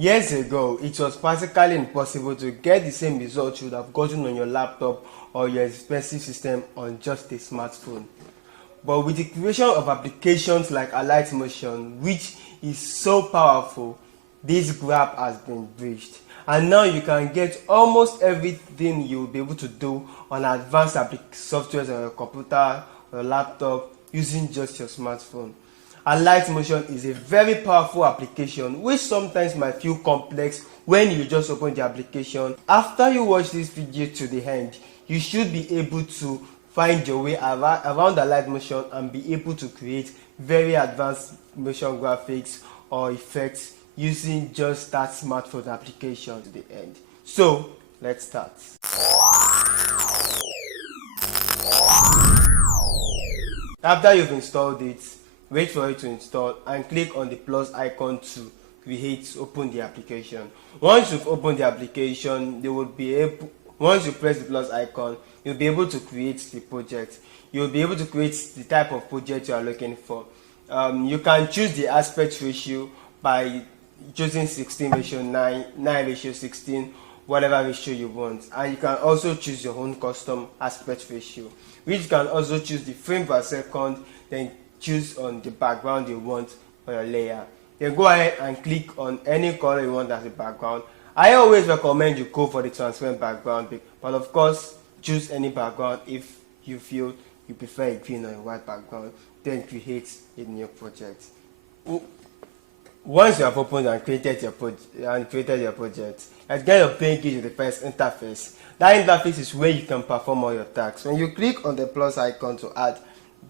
Years ago, it was practically impossible to get the same results you would have gotten on your laptop or your expensive system on just a smartphone. But with the creation of applications like ALIGHT MOTION, which is so powerful, this gap has been bridged. And now you can get almost everything you will be able to do on advanced software on your computer or your laptop using just your smartphone. ALIGHT MOTION is a very powerful application which sometimes might feel complex when you just open the application. After you watch this video to the end, you should be able to find your way around ALIGHT MOTION and be able to create very advanced motion graphics or effects using just that smartphone application to the end. So let's start. After you've installed it, wait for it to install and click on the plus icon to open the application. Once you've opened the application, once you press the plus icon, you'll be able to create the project. You'll be able to create the type of project you are looking for. You can choose the aspect ratio by choosing 16:9, 9:16, whatever ratio you want. And you can also choose your own custom aspect ratio, which you can also choose the frame per second, then choose on the background you want for your layer. Then go ahead and click on any color you want as a background. I always recommend you go for the transparent background, but of course choose any background if you feel you prefer a green or a white background. Then create a new project. Once you have opened and created your project, let's get your page to the first interface. That interface is where you can perform all your tasks. When you click on the plus icon to add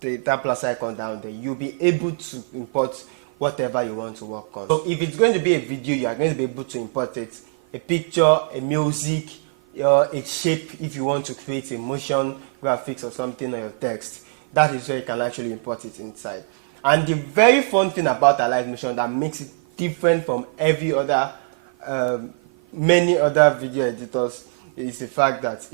that plus icon down there, you'll be able to import whatever you want to work on. So if it's going to be a video, you are going to be able to import it, a picture, a music, a shape if you want to create a motion graphics or something on your text. That is where you can actually import it inside. And the very fun thing about ALIGHT MOTION that makes it different from many other video editors is the fact that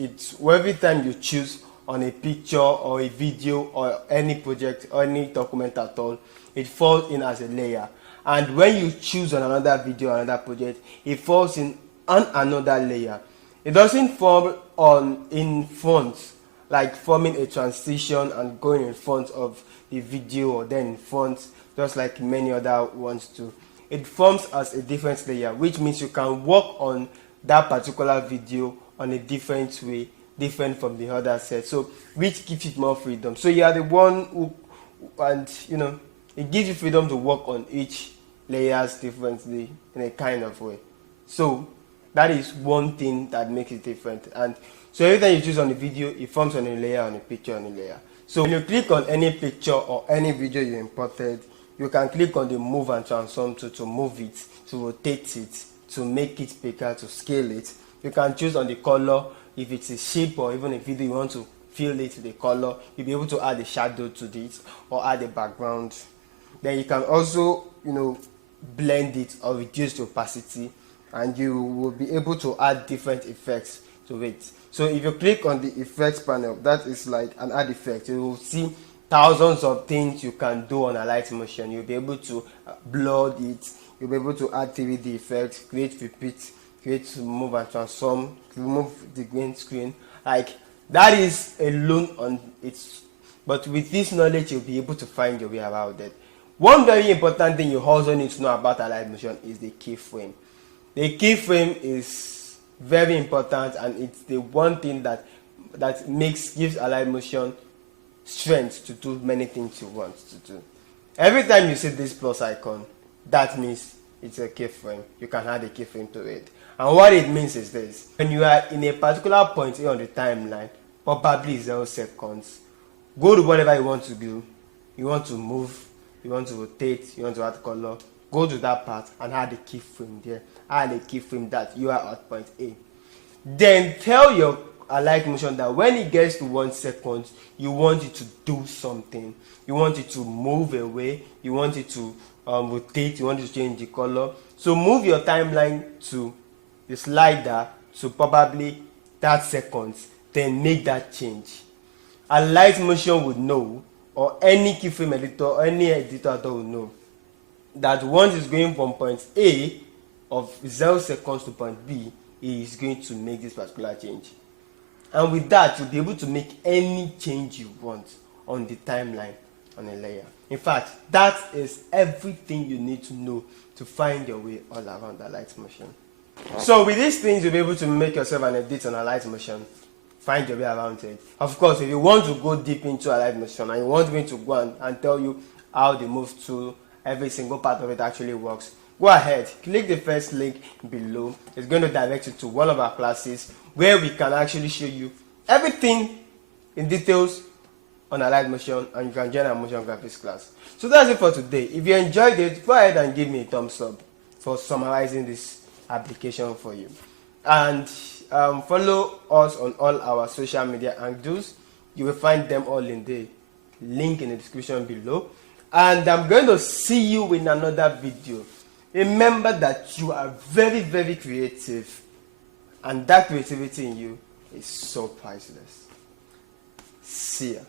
every time you choose on a picture or a video or any project or any document at all, it falls in as a layer. And when you choose on another video or another project, it falls in on another layer. It doesn't fall in front, like forming a transition and going in front of the video or then in front, just like many other ones do. It forms as a different layer, which means you can work on that particular video on a different way, different from the other set, so which gives it more freedom. So you are the one who, and it gives you freedom to work on each layers differently in a kind of way. So that is one thing that makes it different. And so every time you choose on the video, it forms on a layer, on a picture, on a layer. So when you click on any picture or any video you imported, you can click on the move and transform to move it, to rotate it, to make it bigger, to scale it. You can choose on the color. If it's a shape or even a video you want to fill it with the color, you'll be able to add a shadow to this or add a background. Then you can also blend it or reduce the opacity, and you will be able to add different effects to it. So if you click on the effects panel, that is like an add effect. You will see thousands of things you can do on ALIGHT MOTION. You'll be able to blur it, you'll be able to add 3D effects, create repeat, create move and transform, remove the green screen. Like that is alone on its, but with this knowledge you'll be able to find your way around it. One very important thing you also need to know about ALIGHT MOTION is the keyframe. The keyframe is very important, and it's the one thing that gives ALIGHT MOTION strength to do many things you want to do. Every time you see this plus icon, that means it's a keyframe. You can add a keyframe to it. And what it means is this: when you are in a particular point here on the timeline, probably 0 seconds, go to whatever you want to do. You want to move, you want to rotate, you want to add color, go to that part and add a keyframe there. Add a keyframe that you are at point A. Then tell your ALIGHT MOTION that when it gets to 1 second, you want it to do something. You want it to move away, you want it to rotate, you want it to change the color. So move your timeline to the slider to probably that seconds, then make that change. ALIGHT MOTION would know, or any keyframe editor, or any editor will know, that once it's going from point A of 0 seconds to point B is going to make this particular change. And with that, you'll be able to make any change you want on the timeline on a layer. In fact, that is everything you need to know to find your way all around ALIGHT Motion. So with these things, you'll be able to make yourself an edit on ALIGHT Motion, find your way around it. Of course, if you want to go deep into ALIGHT Motion and you want me to go and tell you how the move tool, every single part of it actually works, go ahead, click the first link below. It's going to direct you to one of our classes where we can actually show you everything in details on ALIGHT Motion, and you can join our motion graphics class. So that's it for today. If you enjoyed it, go ahead and give me a thumbs up for summarizing this application for you. And follow us on all our social media handles. You will find them all in the link in the description below. And I'm going to see you in another video. Remember that you are very, very creative, and that creativity in you is so priceless. See ya.